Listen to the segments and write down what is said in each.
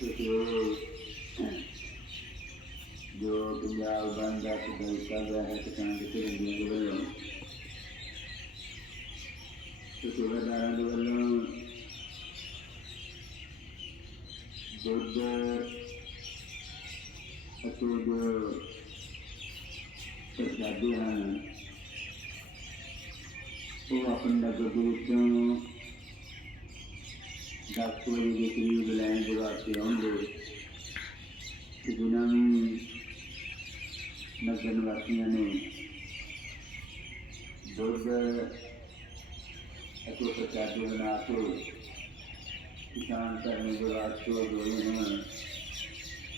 itu jo tinggal bangga sudah bisa berada di sana di sini di sini belum itu benar di belum jodoh atau jo kejadian Oh, ڈاکٹروں کے قریب line لگاتے ہوں گے کہ بھی نگر نواسیاں نے دودھ اچھو پچاسی بنا کے کسان کرنے کے بعد چھوڑ ہیں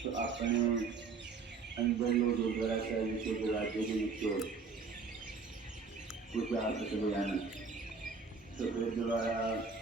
تو اپنے اندر لوگ ذرا چاہیے تو ذرا کے نیچے کچھ آپ سے جانا تو پھر دوبارہ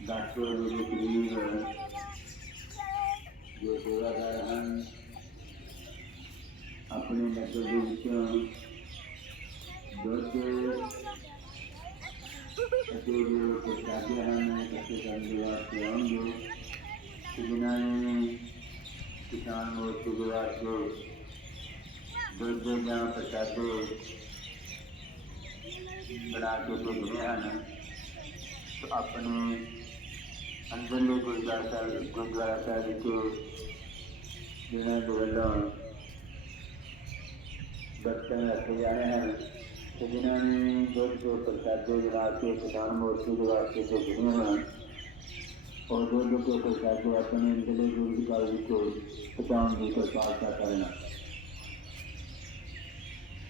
ڈاکٹر جو قریب ہیں جو سوزا گار ہیں اپنے مطلب بچے جو چاہتے ہیں کیسے کرنے کے ہوں گے تو اپنے اندر گردوارا صاحب گردوارا صاحب کو جناب اللہ برتن ہیں۔ تو جنہوں نے گرد جو کے کسان مورچے لگا جو گھنے اور جو جو کے پرسادے اپنے اندر گردگاری کو پچاؤں پر پاس کرنا۔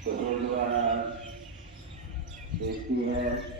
تو گردوارا دیکھتی ہے۔